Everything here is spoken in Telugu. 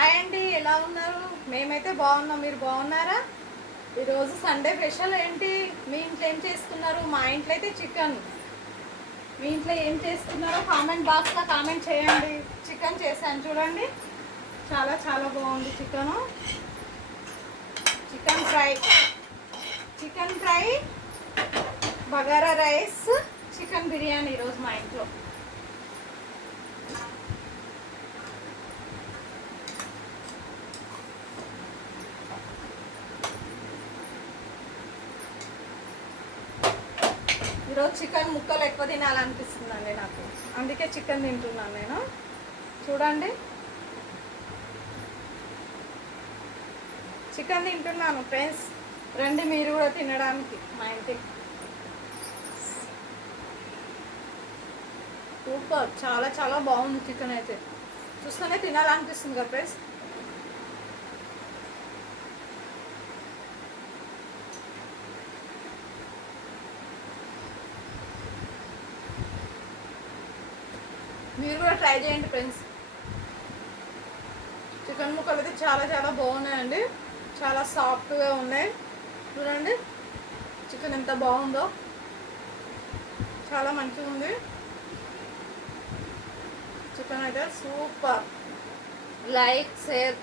హాయ్ అండి, ఎలా ఉన్నారు? మేమైతే బాగున్నాం. మీరు బాగున్నారా? ఈరోజు సండే స్పెషల్ ఏంటి? మీ ఇంట్లో ఏం చేస్తున్నారు? మా ఇంట్లో అయితే చికెన్. మీ ఇంట్లో ఏం చేస్తున్నారో కామెంట్ బాక్స్లో కామెంట్ చేయండి. చికెన్ చేశాను చూడండి, చాలా చాలా బాగుంది chicken. Chicken fry, chicken fry, bagara rice, chicken biryani ఈరోజు మా ఇంట్లో. ఈరోజు చికెన్ ముక్కలు ఎక్కువ తినాలనిపిస్తుందండి నాకు, అందుకే చికెన్ తింటున్నాను నేను. చూడండి, చికెన్ తింటున్నాను ఫ్రెండ్స్. రండి మీరు కూడా తినడానికి మా ఇంటికి. సూపర్, చాలా చాలా బాగుంది చికెన్ అయితే. చూస్తూనే తినాలనిపిస్తుంది కదా ఫ్రెండ్స్. మీరు కూడా ట్రై చేయండి ఫ్రెండ్స్. చికెన్ ముక్కలు అయితే చాలా చాలా బాగున్నాయండి, చాలా సాఫ్ట్గా ఉన్నాయి. చూడండి చికెన్ ఎంత బాగుందో, చాలా మంచిగా ఉంది చికెన్ అయితే. సూపర్. Like, share,